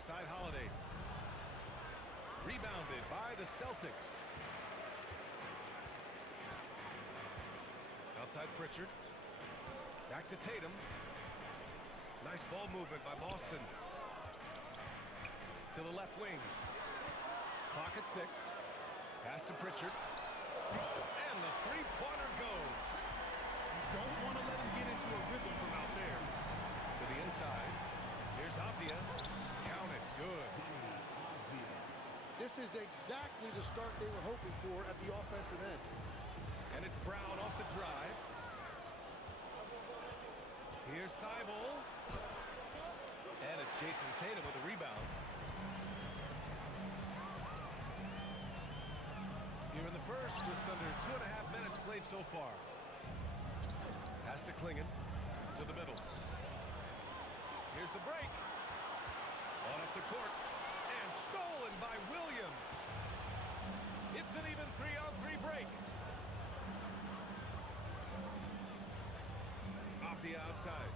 left side, Holiday. Rebounded by the Celtics. Outside Pritchard. Back to Tatum. Nice ball movement by Boston. To the left wing. Clock at 6. Pass to Pritchard. And the three-pointer goes. You don't want to let him get into a rhythm from out there. To the inside. Here's Avdia. Count it. Good. This is exactly the start they were hoping for at the offensive end. And it's Brown off the drive. Here's Thibault. And it's Jason Tatum with a rebound. Here in the first, just under 2.5 minutes played so far. Pass to Klingon. To the middle. Here's the break. On up the court. And stolen by Williams. It's an even 3-on-3 break. Off the outside.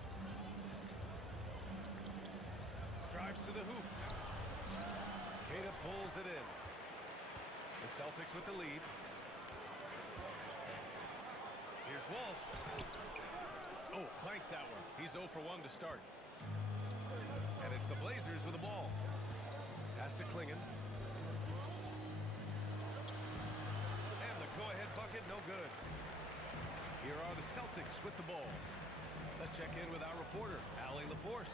Drives to the hoop. Queta pulls it in. The Celtics with the lead. Here's Walsh. Oh, clanks that one. He's 0 for 1 to start. And it's the Blazers with the ball. Pass to Klingon. And the go-ahead bucket, no good. Here are the Celtics with the ball. Let's check in with our reporter, Allie LaForce.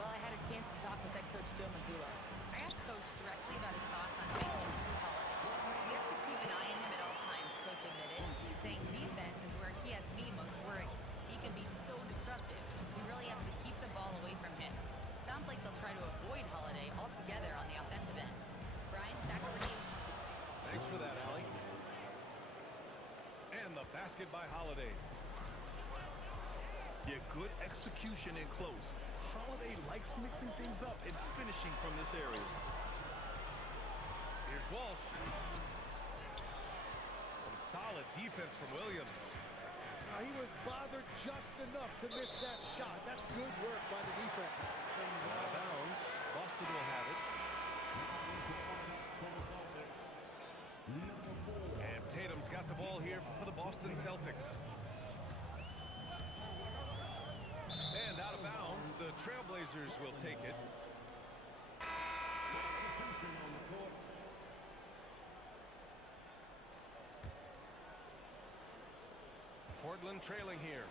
Well, I had a chance to talk with head coach Joe Mazzulla. I asked Coach directly about his thoughts on Jason Holiday. We have to keep an eye on him at all times, Coach admitted, saying defense is where he has me most worried. He can be so disruptive. We really have to keep the ball away from him. Sounds like they'll try to avoid Holiday altogether on the offensive end. Brian, back over to you. Thanks for that, Allie. And the basket by Holiday. Yeah, good execution in close. Holiday likes mixing things up and finishing from this area. Here's Walsh. Some solid defense from Williams. Now, he was bothered just enough to miss that shot. That's good work by the defense. Out of bounds. Boston will have it. And Tatum's got the ball here for the Boston Celtics. And out of bounds, the Trailblazers will take it. Portland trailing here.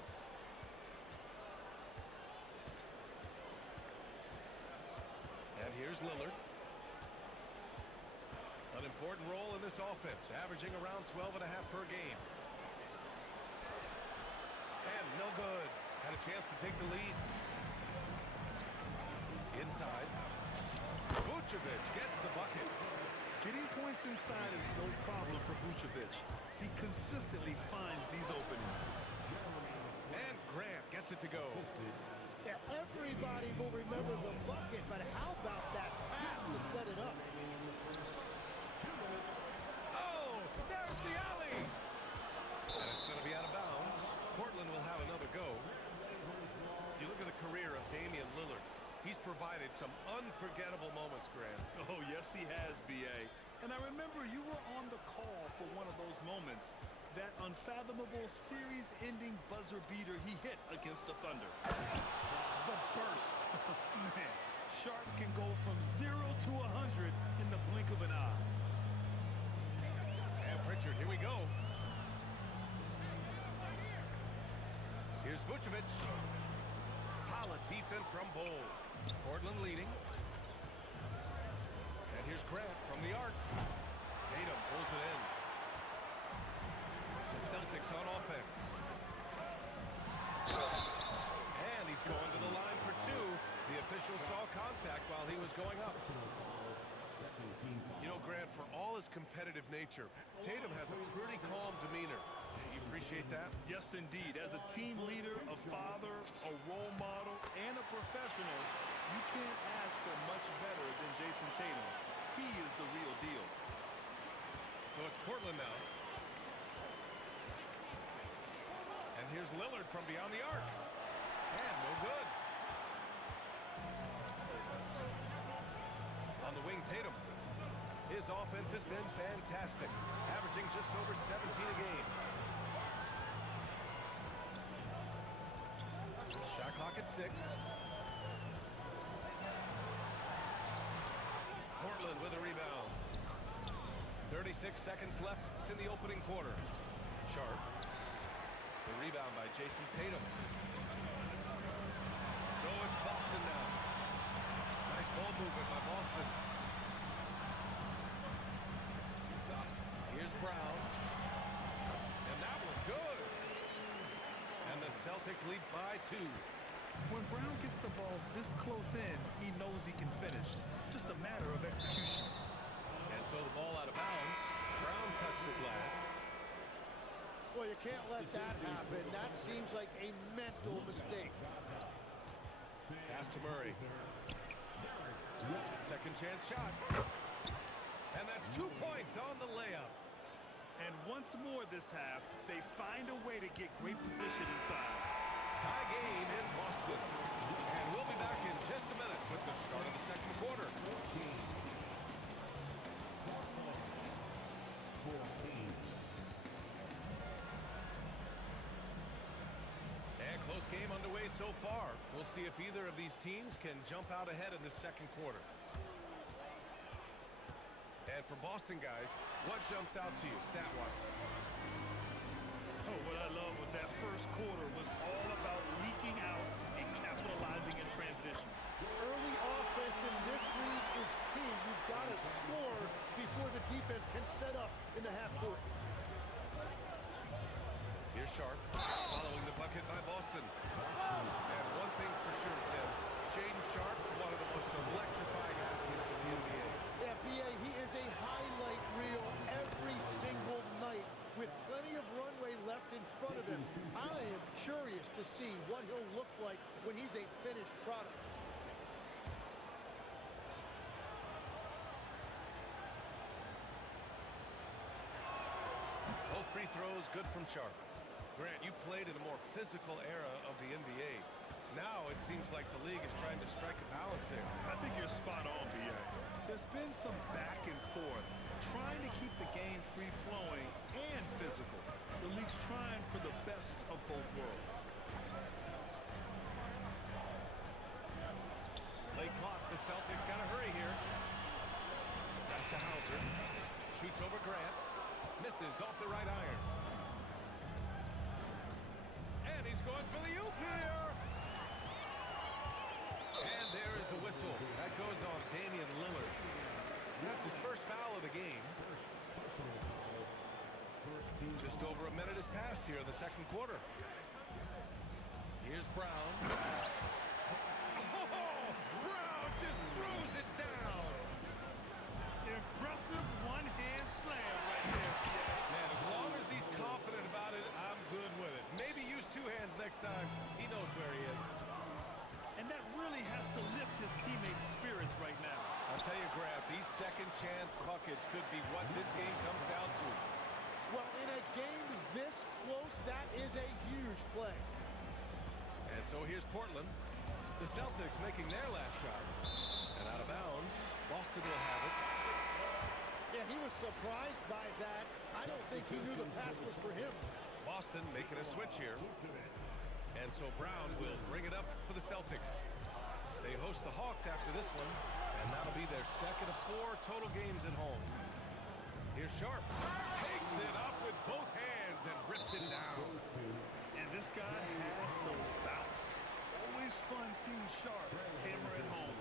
And here's Lillard. An important role in this offense, averaging around 12.5 per game. And no good. Had a chance to take the lead. Inside. Vucevic gets the bucket. Getting points inside is no problem for Vucevic. He consistently finds these openings. And Grant gets it to go. Yeah, everybody will remember the bucket, but how about that pass to set it up? Oh, there's the alley. And it's going to be out of bounds. Portland will have another go. You look at the career of Damian Lillard. He's provided some unforgettable moments, Grant. Oh, yes, he has, B.A. And I remember you were on the call for one of those moments. That unfathomable series-ending buzzer beater he hit against the Thunder. The burst. Man, Sharp can go from 0 to 100 in the blink of an eye. And Pritchard, here we go. Here's Vucevic. Solid defense from Bol. Portland leading. And here's Grant from the arc. Tatum pulls it in. The Celtics on offense. And he's going to the line for 2. The official saw contact while he was going up. You know, Grant, for all his competitive nature, Tatum has a pretty calm demeanor. You appreciate that? Yes, indeed. As a team leader, a father, a role model, and a professional, you can't ask for much better than Jason Tatum. He is the real deal. So it's Portland now. And here's Lillard from beyond the arc. And no good. the wing, Tatum. His offense has been fantastic, averaging just over 17 a game. Shot clock at 6. Portland with a rebound. 36 seconds left in the opening quarter. Sharp. The rebound by Jason Tatum. So it's Boston now. Nice ball movement by Boston. Here's Brown. And that was good. And the Celtics lead by 2. When Brown gets the ball this close in, he knows he can finish. Just a matter of execution. And so the ball out of bounds. Brown touched it last. Well, you can't let that happen. That seems like a mental mistake. Pass to Murray. Second chance shot. And that's 2 points on the layup. And once more this half, they find a way to get great position inside. Tie game in Boston. And we'll be back in just a minute with the start of the second quarter. And close game underway so far. We'll see if either of these teams can jump out ahead in the second quarter. And for Boston guys, what jumps out to you stat-wise? Oh, what I love was that first quarter was all about leaking out and capitalizing in transition. Early offense in this league is key. You've got to score before the defense can set up in the half court. Here's Sharp, following the bucket by Boston. And one thing's for sure, Tim. Shaedon Sharp, one of the most electrifying athletes in the NBA. Yeah, B.A., he is a highlight reel every single night with plenty of runway left in front of him. I am curious to see what he'll look like when he's a finished product. Both free throws good from Sharp. Grant, you played in a more physical era of the NBA. Now it seems like the league is trying to strike a balance here. I think you're spot on, B.A. There's been some back and forth, trying to keep the game free-flowing and physical. The league's trying for the best of both worlds. Late clock, the Celtics got to hurry here. That's to Hauser. Shoots over Grant. Misses off the right iron. And he's going for the oop here. And there is a whistle. That goes on Damian Lillard. That's his first foul of the game. Just over a minute has passed here in the second quarter. Here's Brown. Oh, Brown just throws it down. Impressive one-hand slam right there. Man, as long as he's confident about it, I'm good with it. Maybe use 2 hands next time. He knows where he is. And that really has to lift his teammates' spirits right now. I'll tell you, Grant, these second chance buckets could be what this game comes down to. Well, in a game this close, that is a huge play. And so here's Portland. The Celtics making their last shot. And out of bounds, Boston will have it. Yeah, he was surprised by that. I don't think he knew the pass was for him. Boston making a switch here. And so Brown will bring it up for the Celtics. They host the Hawks after this one, and that'll be their second of 4 total games at home. Here's Sharp. Takes it up with both hands and rips it down. And this guy has some bounce. Always fun seeing Sharp hammer it home.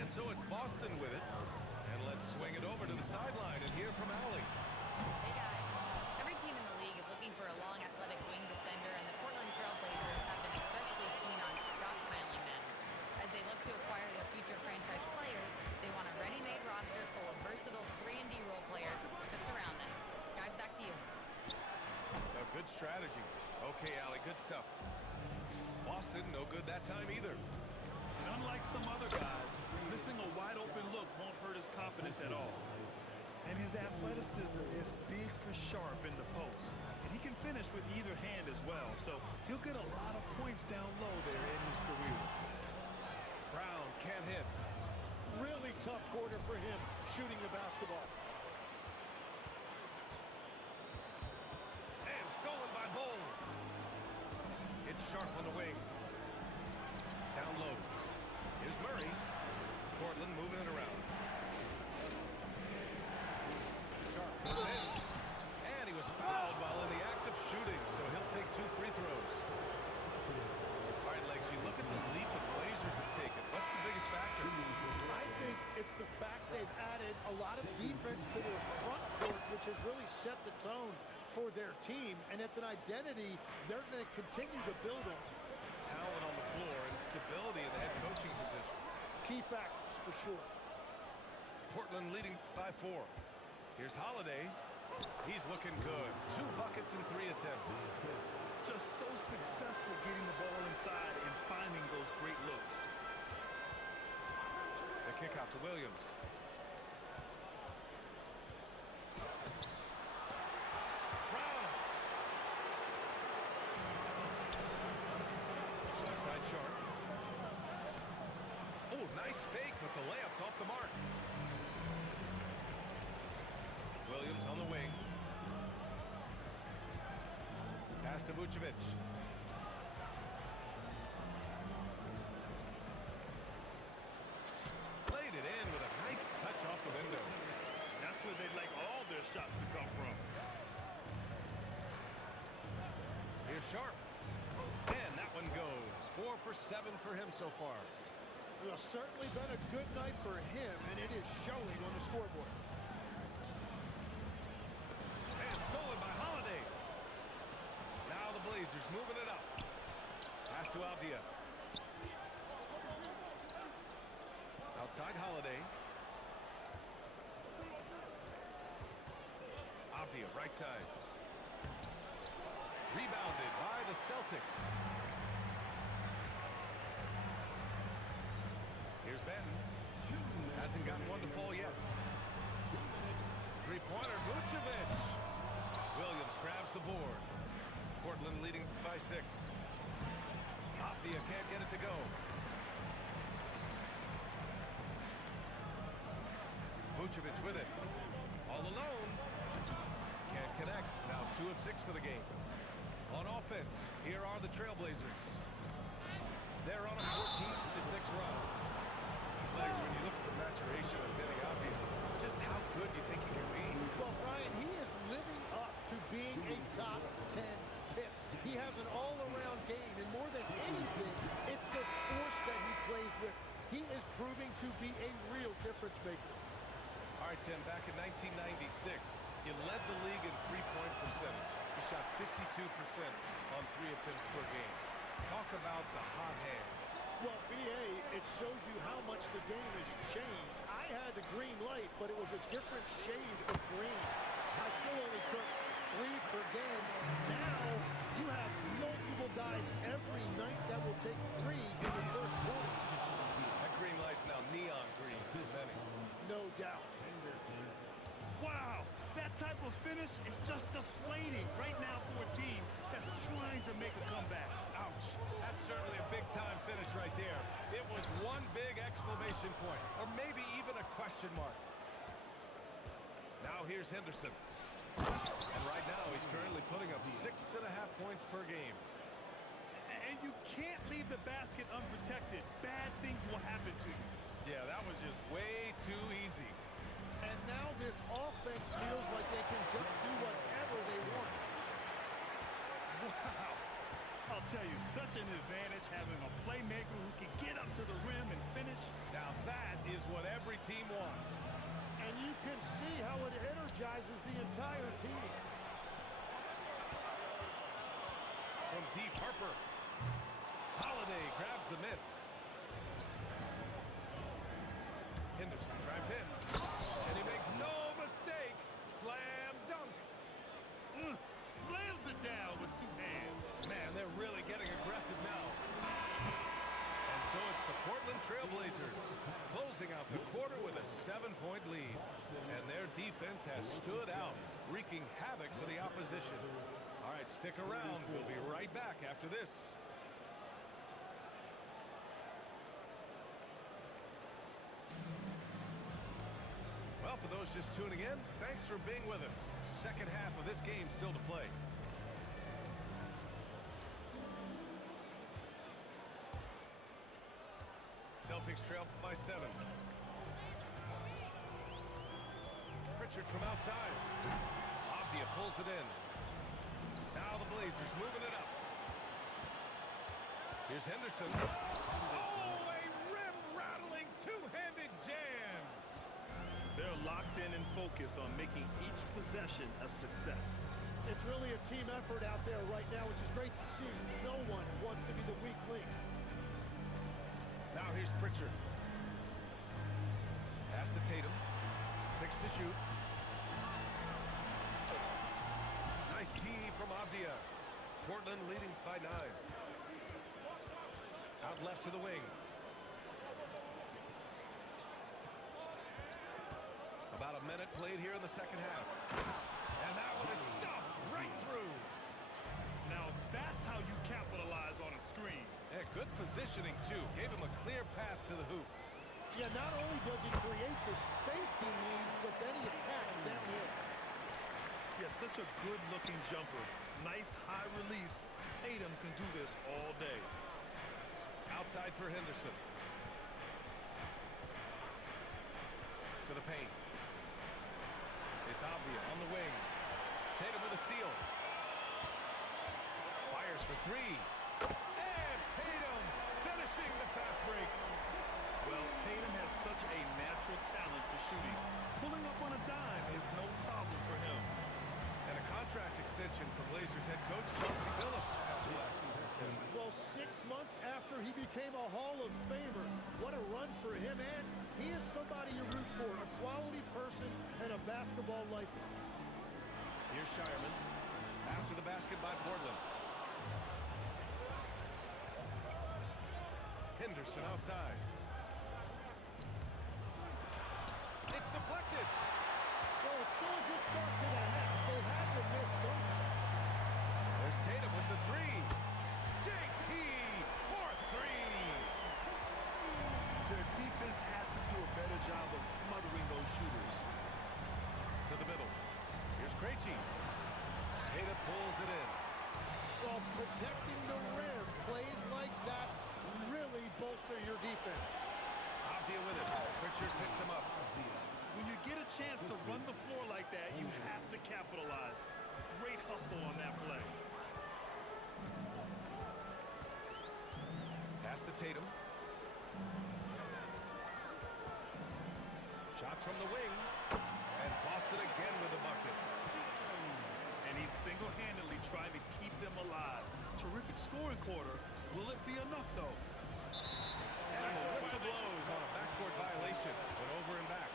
And so it's Boston with it. And let's swing it over to the sideline and hear from Allie. Hey guys, every team in the league is looking for a long athletic wing defender, and the Portland Trailblazers have been especially keen on stockpiling them. As they look to acquire their future franchise players, they want a ready-made roster full of versatile 3-and-D role players to surround them. Guys, back to you. A good strategy. Okay, Allie, good stuff. Boston, no good that time either. And unlike some other guys, missing a wide-open look won't hurt his confidence at all. And his athleticism is big for Sharp in the post. And he can finish with either hand as well, so he'll get a lot of points down low there in his career. Brown can't hit. tough quarter for him shooting the basketball. And stolen by Bull. It's Sharp on the wing. Down low. Here's Murray. Portland moving it around. Sharp goes in. And he was fouled while in the act of shooting, so he'll take 2 free throws. All right, Legs, you look at the leap the Blazers have taken. What's the biggest factor? I think it's the fact they've added a lot of defense to their front court, which has really set the tone for their team, and it's an identity they're going to continue to build on. Talent on the floor and stability in the head coaching position. Key factors for sure. Portland leading by 4. Here's Holiday. He's looking good. 2 buckets in 3 attempts. Just so successful getting the ball inside and finding those great looks. The kick out to Williams. Brown. Left side Sharp. Oh, nice fake, but the layup's off the mark. Williams on the wing. Pass to Vucevic. Played it in with a nice touch off the window. That's where they'd like all their shots to come from. Here's Sharp. And that one goes. 4 for 7 for him so far. It's certainly been a good night for him, and it is showing on the scoreboard. And stolen by Holiday. Now the Blazers moving it up. Pass to Avdia. Outside Holiday. Avdia, right side. Rebounded by the Celtics. Here's Benton. Hasn't gotten one to fall yet. Three-pointer, Vucevic. Williams grabs the board. Portland leading by 6. Avdia can't get it to go. Vucevic with it. All alone. Can't connect. Now 2 of 6 for the game. On offense, here are the Trailblazers. They're on a 14-6 run. Legs, when you look at the maturation of Deni Avdia, just how good do you think he can be? Well, Brian, he is living up to being a top 10 pick. He has an all-around game, and more than anything, it's the force that he plays with. He is proving to be a real difference maker. All right, Tim, back in 1996, he led the league in three-point percentage. He shot 52% on 3 attempts per game. Talk about the hot hand. Well, B.A., it shows you how much the game has changed. I had the green light, but it was a different shade of green. I still only took 3 per game. Now, you have multiple guys every night that will take 3 in the first quarter. That green light's now neon green for many. No doubt. Wow, that type of finish is just deflating right now for a team that's trying to make a comeback. Ouch. That's certainly a big-time finish right there. It was one big exclamation point, or maybe even a question mark. Now here's Henderson. And right now he's currently putting up 6.5 points per game. And you can't leave the basket unprotected. Bad things will happen to you. Yeah, that was just way too easy. And now this offense feels like they can just do whatever they want. Wow. I'll tell you, such an advantage having a playmaker who can get up to the rim and finish. Now that is what every team wants. And you can see how it energizes the entire team. From deep, Harper. Holiday grabs the miss. Henderson drives in. And he makes no mistake. Slam dunk. Slams it down with 2 hands. Man, they're really getting aggressive now. And so it's the Portland Trailblazers closing out the quarter with a 7-point lead. And their defense has stood out, wreaking havoc for the opposition. All right, stick around. We'll be right back after this. Well, for those just tuning in, thanks for being with us. Second half of this game still to play. Celtics trail by 7. Pritchard from outside. Avdia pulls it in. Now the Blazers moving it up. Here's Henderson. Oh, a rim-rattling two-handed jam. They're locked in and focused on making each possession a success. It's really a team effort out there right now, which is great to see. No one wants to be the weak link. Now here's Pritchard. Pass to Tatum. 6 to shoot. Nice D from Avdia. Portland leading by 9. Out left to the wing. About a minute played here in the second half. And that one is stuffed right through. Now that's how you capitalize on a screen. Yeah, good positioning, too. Gave him a clear path to the hoop. Yeah, not only does he create the space he needs, but then he attacks downhill. Yeah, such a good-looking jumper. Nice high release. Tatum can do this all day. Outside for Henderson. To the paint. It's Avdia on the wing. Tatum with a steal. Fires for 3. And Tatum finishing the fast break. Well, Tatum has such a natural talent for shooting. Pulling up on a dime is no problem for him. And a contract extension for Blazers head coach Chauncey Billups after last season, Tim. Well, 6 months after he became a Hall of Famer, what a run for him, and he is somebody you root for, a quality person and a basketball lifer. Here's Shireman after the basket by Portland. Henderson outside. It's deflected. Well, it's still a good start to the half. They had to miss something. There's Tatum with the 3. JT for 3. Their defense has to do a better job of smothering those shooters. To the middle. Here's Krejci. Tatum pulls it in. Well, protecting the rim, plays like that really bolster your defense. Avdia with it. Pritchard picks him up. When you get a chance to run the floor like that, you have to capitalize. Great hustle on that play. Pass to Tatum. Shot from the wing. And Boston again with the bucket. And he's single-handedly trying to keep them alive. Terrific scoring quarter. Will it be enough, though? And the whistle blows on a backcourt violation. Went over and back.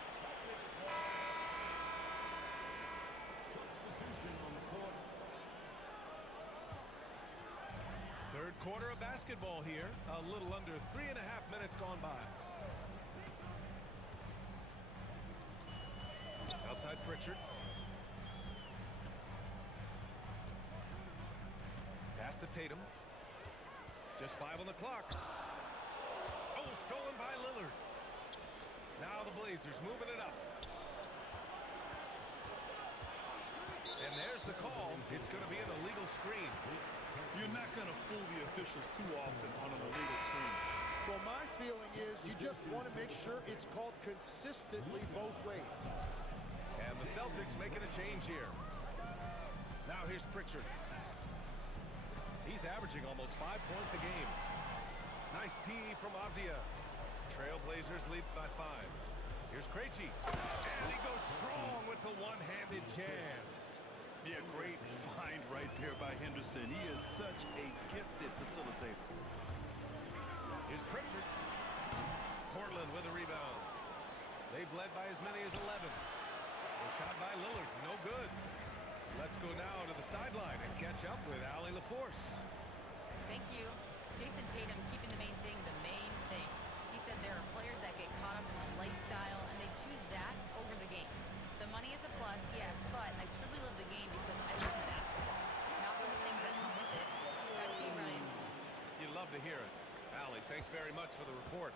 Third quarter of basketball here. A little under 3.5 minutes gone by. Outside Pritchard. Pass to Tatum. Just 5 on the clock. Oh, stolen by Lillard. Now the Blazers moving it up. And there's the call. It's going to be an illegal screen. You're not going to fool the officials too often on an illegal screen. Well, my feeling is you just want to make sure it's called consistently both ways. And the Celtics making a change here. Now here's Pritchard. He's averaging almost 5 points a game. Nice D from Avdia. Trailblazers lead by 5. Here's Krejci. And he goes strong with the one-handed jam. Yeah, great find right there by Henderson. He is such a gifted facilitator. Here's Pritchard. Portland with a rebound. They've led by as many as 11. A shot by Lillard, no good. Let's go now to the sideline and catch up with Allie LaForce. Thank you. Jason Tatum keeping the main thing the main thing. He said there are players that get caught up in the lifestyle and they choose that over the game. The money is a plus, yes, but I truly love the game because I love the basketball, not for the things that come with it. Back to you, Ryan. You'd love to hear it. Allie, thanks very much for the report.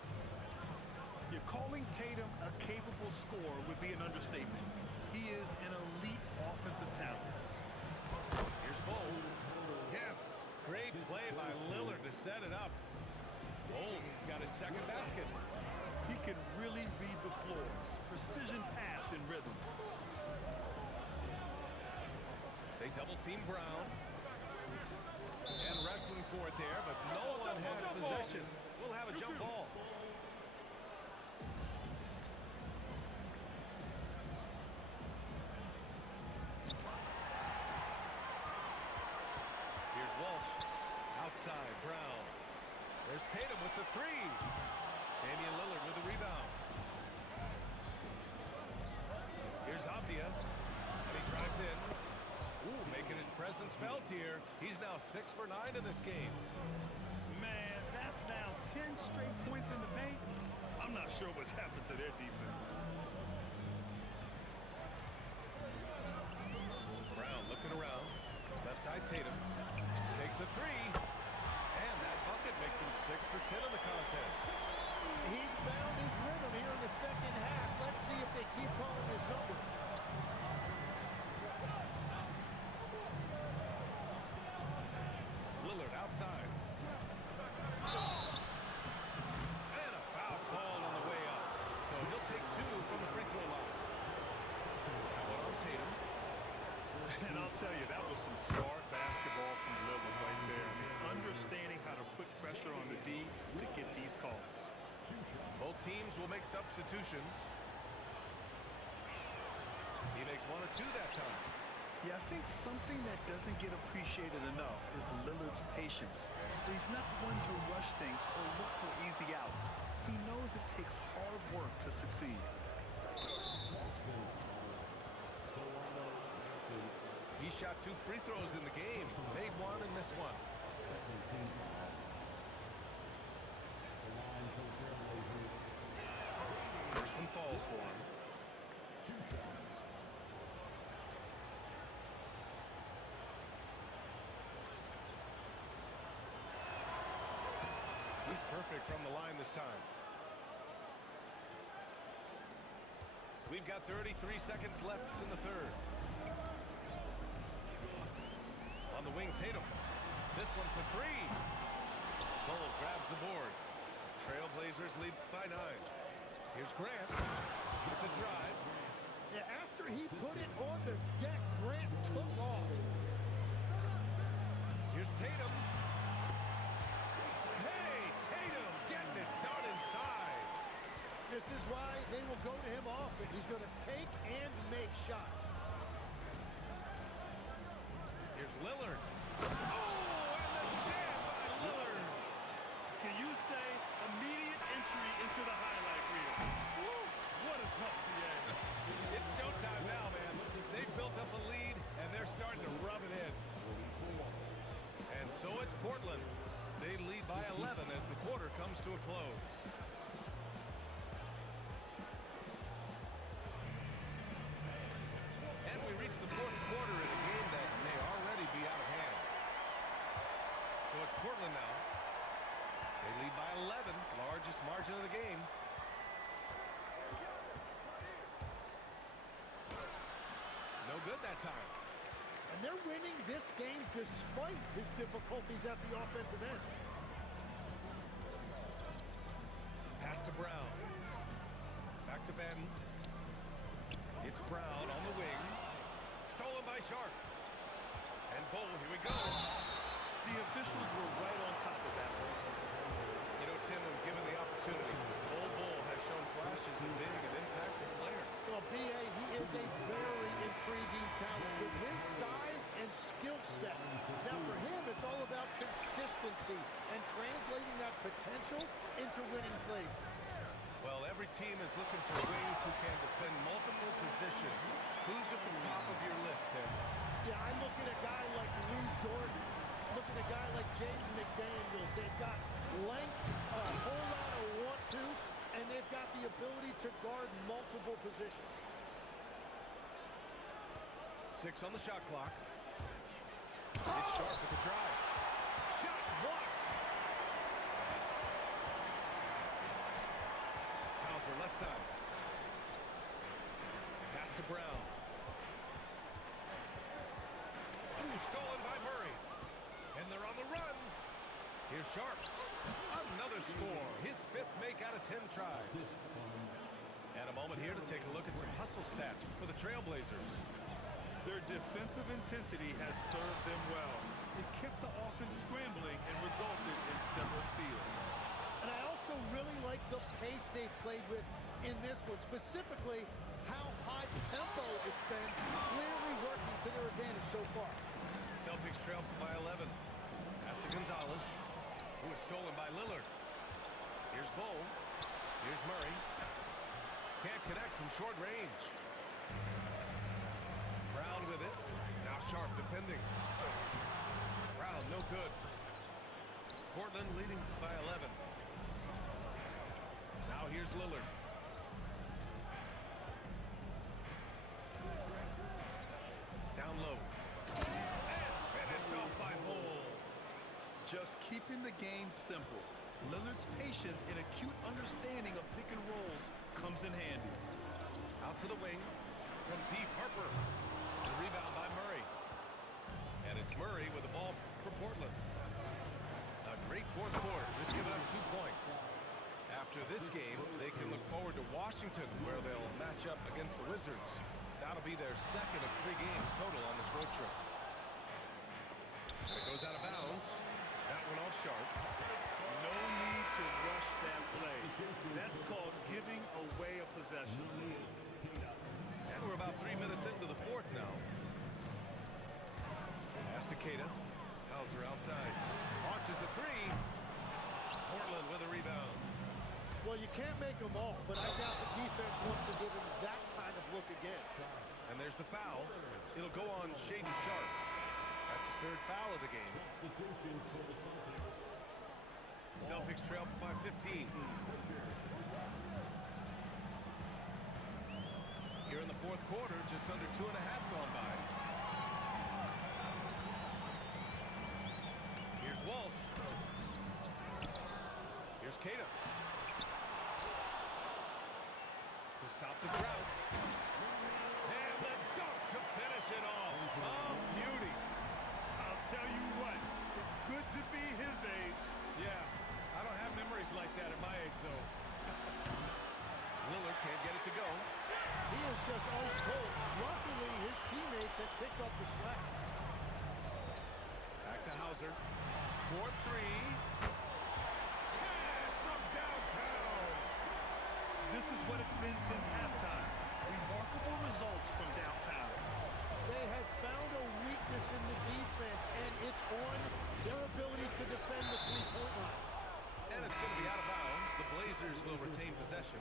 You're calling Tatum a capable scorer. score would be an understatement. He is an elite offensive talent. Here's Bull. Yes, great play by Lillard to set it up. Bull's got his second basket. He can really read the floor. Precision pass in rhythm. They double team Brown. And wrestling for it there, but no one has possession. We'll have a jump ball. Here's Walsh. Outside, Brown. There's Tatum with the three. Damian Lillard with the rebound. Here's Avdia. And he drives in. Ooh, making his presence felt here. He's now 6 for 9 in this game. Man, that's now 10 straight points in the paint. I'm not sure what's happened to their defense. Brown looking around. Left side Tatum. Takes a three. And that bucket makes him 6 for 10 in the contest. He's found his rhythm here in the second half. Let's see if they keep calling his number. Lillard outside. And a foul call on the way up. So he'll take 2 from the free throw line. That one on Tatum. And I'll tell you, that was some smart basketball from Lillard right there. I mean, understanding how to put pressure on the D to get these calls. Both teams will make substitutions. He makes 1 or 2 that time. Yeah, I think something that doesn't get appreciated enough is Lillard's patience. He's not one to rush things or look for easy outs. He knows it takes hard work to succeed. He shot 2 free throws in the game. Made 1 and missed 1. First one falls for him. He's perfect from the line this time. We've got 33 seconds left in the third. On the wing, Tatum. This one for 3. Bull grabs the board. Trailblazers lead by 9. Here's Grant with the drive. Yeah, after he put it on the deck, Grant took off. Here's Tatum. Hey, Tatum getting it done inside. This is why they will go to him often. He's going to take and make shots. Here's Lillard. Oh, and the jam by Lillard. Can you say immediate entry into the highlight reel? Woo, what a tough PA. It's showtime now, man. They've built up a lead, and they're starting to rub it in. And so it's Portland. They lead by 11 as the quarter comes to a close. And we reach the fourth quarter in a game that may already be out of hand. So it's Portland now. They lead by 11, largest margin of the game. No good that time. And they're winning this game despite his difficulties at the offensive end. Pass to Brown. Back to Ben. It's Brown on the wing. Stolen by Sharp. And Bull, here we go. The officials were right on top of that one. You know, Tim, when given the opportunity, Bull has shown flashes of being an impactful player. Well, B.A., he is a very intriguing talent with his size and skill set. Now, for him, it's all about consistency and translating that potential into winning plays. Well, every team is looking for wings who can defend multiple positions. Who's at the top of your list, Tim? Yeah, I look at a guy like Lou Dort. Look at a guy like Jaden McDaniels. They've got length, a whole lot of want to, and they've got the ability to guard multiple positions. 6 on the shot clock. It's Sharp with the drive. Shot blocked. Hauser left side. Brown. Ooh, stolen by Murray. And they're on the run. Here's Sharp. Another score. His 5th make out of 10 tries. And a moment here to take a look at some hustle stats for the Trailblazers. Their defensive intensity has served them well. It kept the offense scrambling and resulted in several steals. And I also really like the pace they've played with in this one, specifically how high tempo it's been, clearly working to their advantage so far. Celtics trail by 11. Pass to Gonzalez, who is stolen by Lillard. Here's Bull. Here's Murray. Can't connect from short range. Brown with it. Now Sharp defending. Brown, no good. Portland leading by 11. Now here's Lillard. Down low. And finished off by Bull. Just keeping the game simple. Lillard's patience and acute understanding of pick and rolls comes in handy. Out to the wing from deep. Harper. The rebound by Murray. And it's Murray with the ball for Portland. A great fourth quarter. Just giving up 2 points. After this game, they can look forward to Washington, where they'll match up against the Wizards. That'll be their 2nd of 3 games total on this road trip. And it goes out of bounds. That one off Sharp. No need to rush that play. That's called giving away a possession. And we're about 3 minutes into the 4th now. Pass to Queta. Hauser outside. Launches a 3. Portland with a rebound. Well, you can't make them all, but I doubt the defense wants to give him that kind of look again. And there's the foul. It'll go on Shaedon Sharp. That's his 3rd foul of the game. Celtics trail by 15. Here in the 4th quarter, just under 2.5 gone by. Here's Walsh. Here's Queta. To stop the drought. And the dunk to finish it off. Oh, beauty. I'll tell you what, it's good to be his age. Yeah, I don't have memories like that at my age, though. Lillard can't get it to go. He is just ice cold. Luckily, his teammates have picked up the slack. Back to Hauser. 4-3. Cash from downtown. This is what it's been since halftime. Remarkable results from downtown. They have found a weakness in the defense, and it's on their ability to defend the three-point line. And it's going to be out of bounds. The Blazers will retain possession.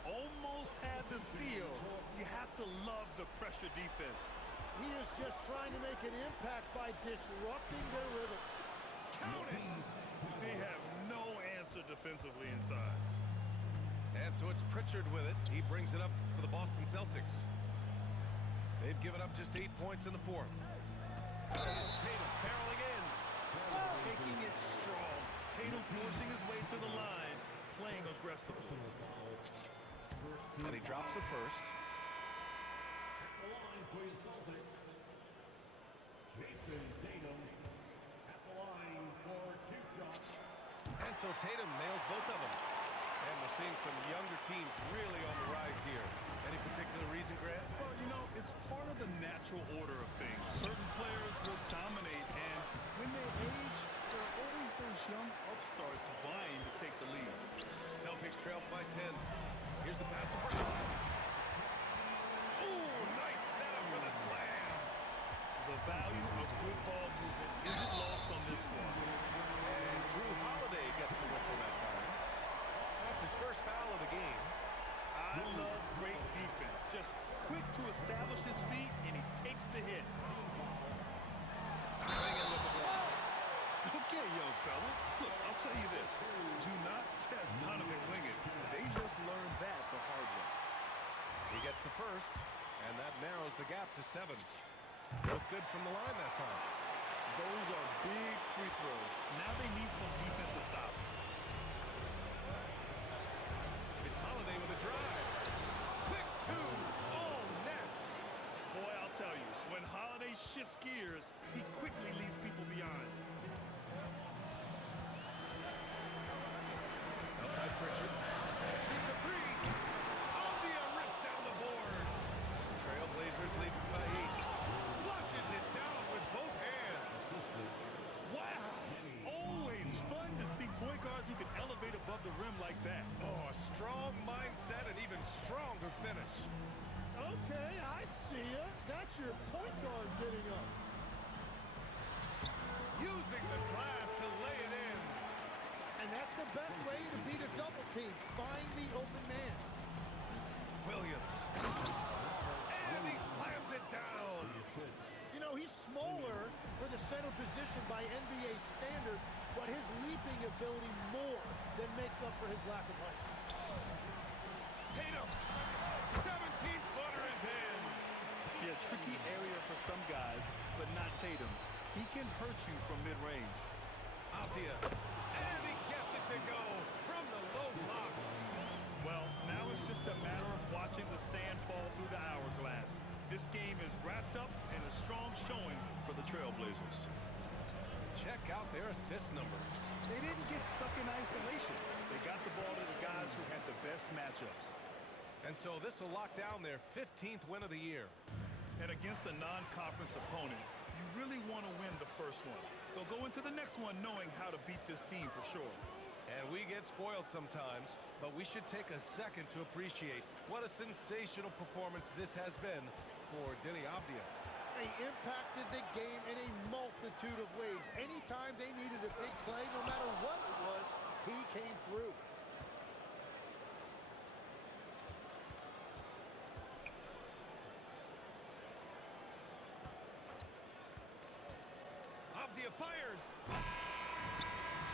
Almost had the steal. You have to love the pressure defense. He is just trying to make an impact by disrupting their rhythm. Count it. They have no answer defensively inside. And so it's Pritchard with it. He brings it up for the Boston Celtics. They've given up just 8 points in the 4th. Tatum barreling in. Taking it strong. Tatum forcing his way to the line, playing aggressively. And he drops it first. And so Tatum nails both of them. And we're seeing some younger teams really on the rise here. Any particular reason, Grant? Well, you know, it's part of the natural order of things. Certain players will dominate, and when they age, there are always those young upstarts vying to take the lead. Celtics trail by 10. Here's the pass to Brown. Ooh, nice setup for the slam. The value of good ball movement isn't lost on this one. And Drew Holiday gets the whistle that time. That's his 1st foul of the game. I love great defense. Just quick to establish his feet, and he takes the hit. Hanging with the block. Okay, young fella. Look, I'll tell you this. Do not test Donovan Clingan. They just learned that the hard way. He gets the 1st, and that narrows the gap to 7. Both good from the line that time. Those are big free throws. Now they need some defensive stops. It's Holiday with a drive. Quick 2. Oh, net. shifts gears, he quickly leaves people behind. Outside Pritchard. Shoots a three. Avdia rips down the board. Trailblazers lead by 8. Flushes it down with both hands. Wow! Always fun to see point guards who can elevate above the rim like that. Oh, a strong mindset and even stronger finish. Okay, I see ya. That's your point guard getting up. Using the glass to lay it in. And that's the best way to beat a double team. Find the open man. Williams. And he slams it down. You know, he's smaller for the center position by NBA standard, but his leaping ability more than makes up for his lack of height. Tatum. 17-footer is in. Yeah, tricky area for some guys, but not Tatum. He can hurt you from mid-range. Avdia. And he gets it to go from the low block. Well, now it's just a matter of watching the sand fall through the hourglass. This game is wrapped up in a strong showing for the Trailblazers. Check out their assist numbers. They didn't get stuck in isolation. They got the ball to the guys who had the best matchups. And so this will lock down their 15th win of the year. And against a non-conference opponent, you really want to win the first one. They'll go into the next one knowing how to beat this team for sure. And we get spoiled sometimes, but we should take a second to appreciate what a sensational performance this has been for Deni Avdia. He impacted the game in a multitude of ways. Anytime they needed a big play, no matter what it was, he came through. Avdia fires.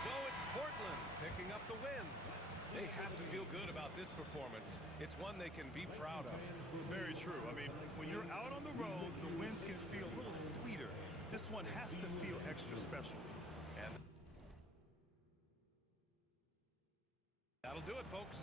So it's Portland picking up the win. They have to feel good about this performance. It's one they can be proud of. Very true. I mean, when you're out on the road, the wins can feel a little sweeter. This one has to feel extra special. And that'll do it, folks.